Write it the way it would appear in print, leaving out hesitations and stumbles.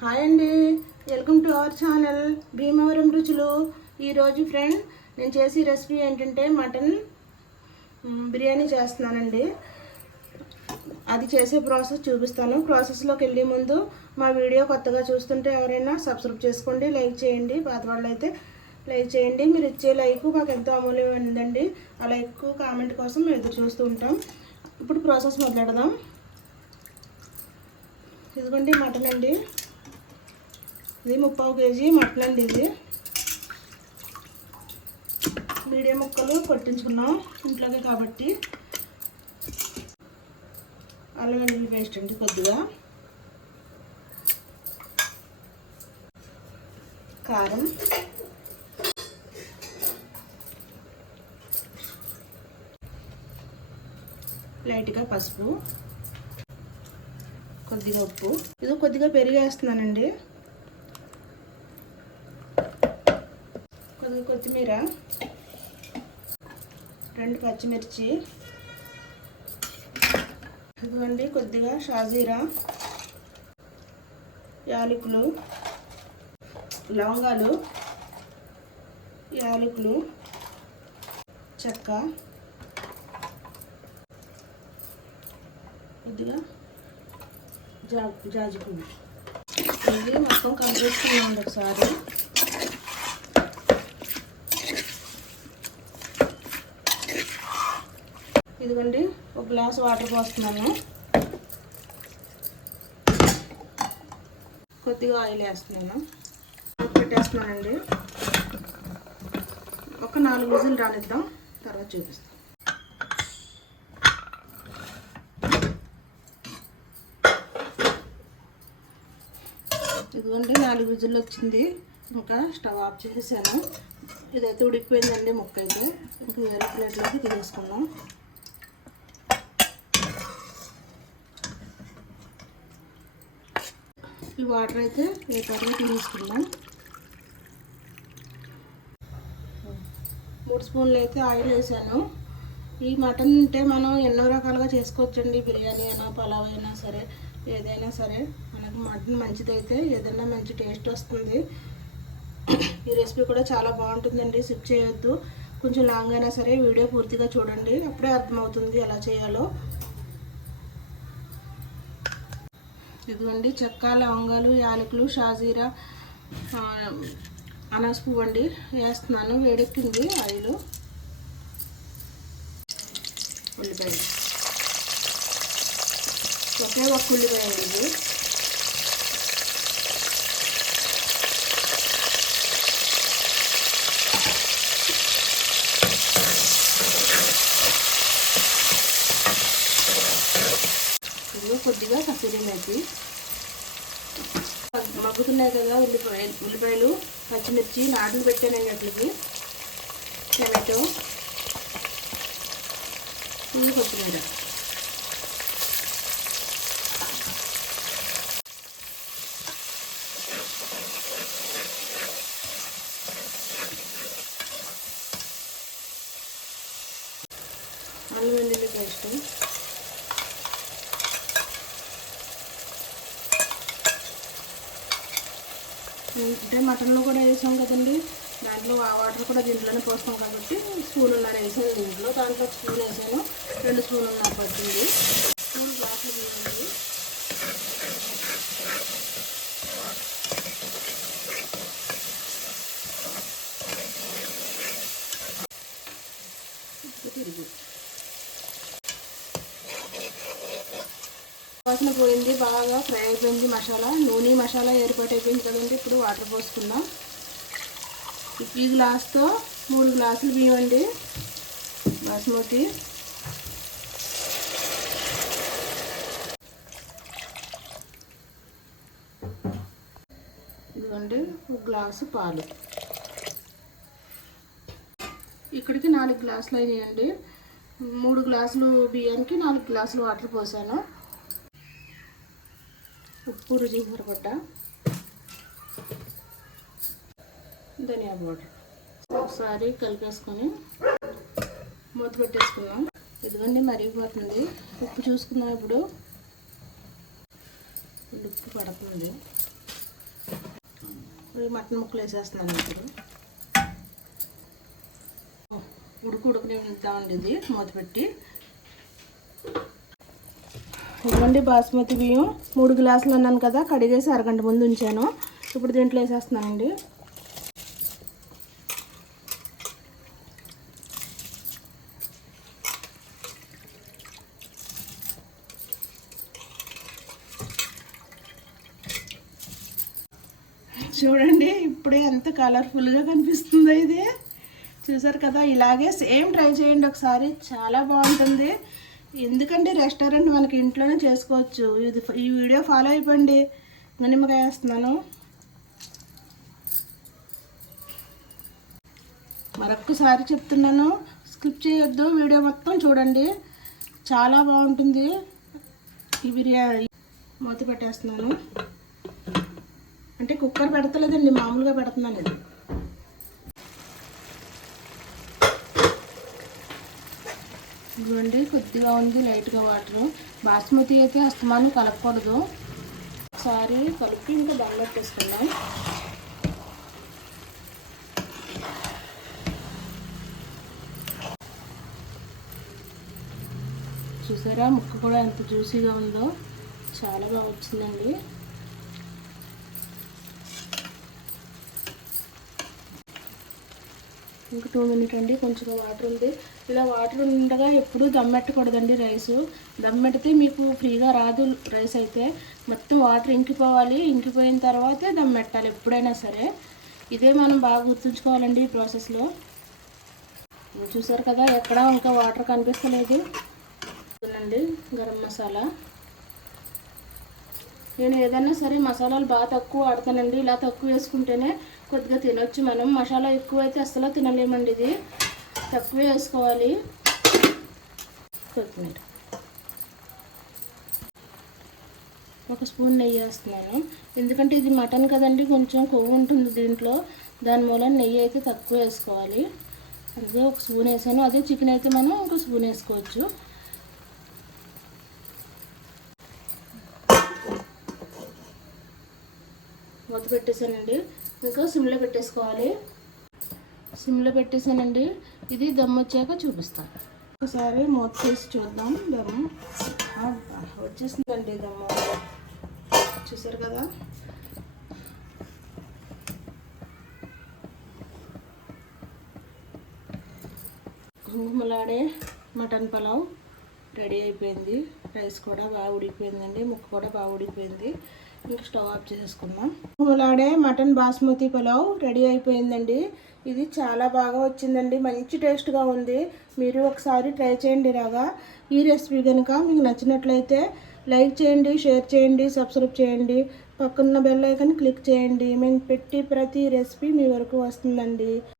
Hi అండి, welcome to our channel Bhimavaram రుచులు. ఈరోజు ఫ్రెండ్ నేను చేసే రెసిపీ ఏంటంటే మటన్ బిర్యానీ చేస్తున్నానండి. అది చేసే ప్రాసెస్ చూపిస్తాను. ప్రాసెస్లోకి వెళ్ళే ముందు మా వీడియో కొత్తగా చూస్తుంటే ఎవరైనా సబ్స్క్రైబ్ చేసుకోండి, లైక్ చేయండి. పాత వాళ్ళు అయితే లైక్ చేయండి. మీరు ఇచ్చే లైక్ మాకు ఎంతో అమూల్యమైనదండి. ఆ లైక్ కామెంట్ కోసం మేము ఎదురు చూస్తూ ఉంటాం. ఇప్పుడు ప్రాసెస్ మొదలెడదాం. ఇదిగోండి మటన్ అండి, ఇది 3/4 kg మటన్ అండి. ఇది మీడియం ముక్కలు కొట్టించుకున్నాం ఇంట్లోకి కాబట్టి. అల్లం వెల్లుల్లి పేస్ట్ అండి కొద్దిగా, కారం, లైట్గా పసుపు, కొద్దిగా ఉప్పు, ఇది కొద్దిగా పెరుగు వేస్తున్నానండి, కొద్దిగా కొత్తిమీర, 2 పచ్చిమిర్చి, ఇదిగోండి కొద్దిగా షాజీరా, యాలకులు, లవంగాలు, యాలకులు, చెక్క, కొద్దిగా జాజిపూడి. ఇది మొత్తం కలిపేసుకున్నాం ఒకసారి. ఇదిగోండి 1 గ్లాస్ వాటర్ పోస్తున్నాను, కొద్దిగా ఆయిల్ వేస్తున్నాను, పెట్టేస్తున్నానండి. ఒక 4 విజిల్ రానిద్దాం, తర్వాత చూపిస్తాం. ఇదిగోండి 4 విజిల్ వచ్చింది. ఇంకా స్టవ్ ఆఫ్ చేసేసాను. ఇదైతే ఉడికిపోయిందండి ముక్క అయితే. ఇంకా వేరే ప్లేట్లోకి తీసేసుకుందాం. ఈ వాటర్ అయితే వేపర్గా తీసుకుందాం. 3 స్పూన్లు అయితే ఆయిల్ వేసాను. ఈ మటన్ అంటే మనం ఎన్నో రకాలుగా చేసుకోవచ్చండి. బిర్యానీ అయినా, పలావ్ అయినా సరే, ఏదైనా సరే మనకు మటన్ మంచిదైతే ఏదైనా మంచి టేస్ట్ వస్తుంది. ఈ రెసిపీ కూడా చాలా బాగుంటుందండి, స్కిప్ చేయొద్దు. కొంచెం లాంగ్ అయినా సరే వీడియో పూర్తిగా చూడండి, అప్పుడే అర్థమవుతుంది ఎలా చేయాలో. ఇదిగోండి చెక్క, లవంగాలు, యాలకులు, షాజీరా, అనాస పువ్వు అండి వేస్తున్నాను. వేడెక్కింది ఆయిల్. ఉల్లిపాయలు, ఒకే ఒక ఉల్లిపాయ అండి ఇది. కొద్దిగా కసూరి మేతి. మగ్గుతున్నాయి కదా ఉల్లిపాయలు, పచ్చిమిర్చి నాట్లు పెట్టానండి అట్లకి, టమాటో, కొత్తిమీర. అల్లం వెల్లుల్లి పేస్ట్, అంటే మటన్లో కూడా వేసాం కదండి, దాంట్లో ఆ వాటర్ కూడా దీంట్లోనే పోస్తాం కాబట్టి స్పూనున్నర వేసాను దీంట్లో. దాంట్లో స్పూన్ వేసాను, 2 స్పూన్లున్నర పడుతుంది. 2 గ్లాసులు వేయండి. తిరుగు వాసన పోయింది, బాగా ఫ్రై అయిపోయింది మసాలా. నూనె మసాలా ఏర్పాటు అయిపోయింది కదండి. ఇప్పుడు వాటర్ పోసుకుందాం. ఈ గ్లాస్తో 3 గ్లాసులు బియ్యం అండి, బాస్మతి. ఇదిగోండి 1 గ్లాసు పాలు. ఇక్కడికి 4 గ్లాసులు అయినాయండి. 3 గ్లాసులు బియ్యానికి 4 గ్లాసులు వాటర్ పోసాను. ఉప్పు రుచికి సరిపడ్డ, ధనియా పౌడర్. ఒకసారి కలిపేసుకొని మూత పెట్టేసుకున్నాం. ఇదిగోండి మరిగిపోతుంది. ఉప్పు చూసుకుందాం. ఇప్పుడు ఉప్పు పడుతుంది. ఈ మటన్ ముక్కలు వేసేస్తున్నాను ఇప్పుడు. ఉడుకుని ఉంటామండి. ఇది మూత పెట్టి. ఇదిగోండి బాస్మతి బియ్యం 3 గ్లాసులు అన్నాను కదా, కడిగేసి అరగంట ముందు ఉంచాను. ఇప్పుడు దీంట్లో వేసేస్తున్నానండి. చూడండి ఇప్పుడే ఎంత కలర్ఫుల్గా కనిపిస్తుందో. ఇది చూసారు కదా, ఇలాగే సేమ్ ట్రై చేయండి ఒకసారి, చాలా బాగుంటుంది. ఎందుకంటే రెస్టారెంట్ మనకి ఇంట్లోనే చేసుకోవచ్చు. ఈ వీడియో ఫాలో అయిపోండి. నిమ్మకాయ వేస్తున్నాను. మరొక్కసారి చెప్తున్నాను, స్కిప్ చేయొద్దు, వీడియో మొత్తం చూడండి, చాలా బాగుంటుంది ఈ బిర్యానీ. మూత పెట్టేస్తున్నాను. అంటే కుక్కర్ పెడతలేదండి, మామూలుగా పెడుతున్నాను. ఇది ఇదిగోండి కొద్దిగా ఉంది, లైట్గా వాటరు. బాస్మతి అయితే అస్తమానం కలపకూడదు. ఒకసారి కలిపి ఇంకా దమ్ పెట్టేసుకుందాం. చూసారా ముక్క కూడా ఎంత జ్యూసీగా ఉందో, చాలా బాగా వచ్చిందండి. ఇంకా 2 మినిట్ అండి, కొంచెం వాటర్ ఉంది. ఇలా వాటర్ ఉండగా ఎప్పుడూ దమ్మెట్టకూడదండి రైసు. దమ్మెడితే మీకు ఫ్రీగా రాదు రైస్ అయితే. మొత్తం వాటర్ ఇంకిపోవాలి, ఇంకిపోయిన తర్వాతే దమ్మెట్టాలి ఎప్పుడైనా సరే. ఇదే మనం బాగా గుర్తుంచుకోవాలండి ఈ ప్రాసెస్లో. చూసారు కదా, ఎక్కడ ఇంకా వాటర్ కనిపిస్తలేదు. అండి గరం మసాలా. నేను ఏదైనా సరే మసాలాలు బాగా తక్కువ వాడతానండి. ఇలా తక్కువ వేసుకుంటేనే కొద్దిగా తినొచ్చు మనం. మసాలా ఎక్కువ అయితే అస్సలు తినలేమండి. ఇది తక్కువ వేసుకోవాలి. కొత్తిమీర, 1 స్పూన్ నెయ్యి వేస్తున్నాను. ఎందుకంటే ఇది మటన్ కదండి, కొంచెం కొవ్వు ఉంటుంది దీంట్లో. దాని మూలన నెయ్యి అయితే తక్కువ వేసుకోవాలి. అదే 1 స్పూన్ వేసాను. అదే చికెన్ అయితే మనం 1 స్పూన్ వేసుకోవచ్చు. మూత పెట్టేసానండి. ఇంకా సిమ్లో పెట్టేసుకోవాలి. సిమ్లో పెట్టేసానండి. ఇది దమ్ వచ్చాక చూపిస్తాను. ఒకసారి మూత తీసి చూద్దాం. దమ్ వచ్చేసిందండి. దమ్ము చూసారు కదా. గుమలాడే మటన్ పలావ్ రెడీ అయిపోయింది. రైస్ కూడా బాగా ఉడికిపోయిందండి, ముక్క కూడా బాగా ఉడికిపోయింది. ఇంకా స్టవ్ ఆఫ్ చేసేసుకుందాం. గుమలాడే మటన్ బాస్మతి పులావ్ రెడీ అయిపోయిందండి. ఇది చాలా బాగా వచ్చిందండి, మంచి టేస్ట్గా ఉంది. మీరు ఒకసారి ట్రై చేయండి ఇలాగా. ఈ రెసిపీ కనుక మీకు నచ్చినట్లయితే లైక్ చేయండి, షేర్ చేయండి, సబ్స్క్రైబ్ చేయండి. పక్కన్న బెల్ ఐకాన్ క్లిక్ చేయండి. మేము పెట్టి ప్రతి రెసిపీ మీ వరకు వస్తుందండి.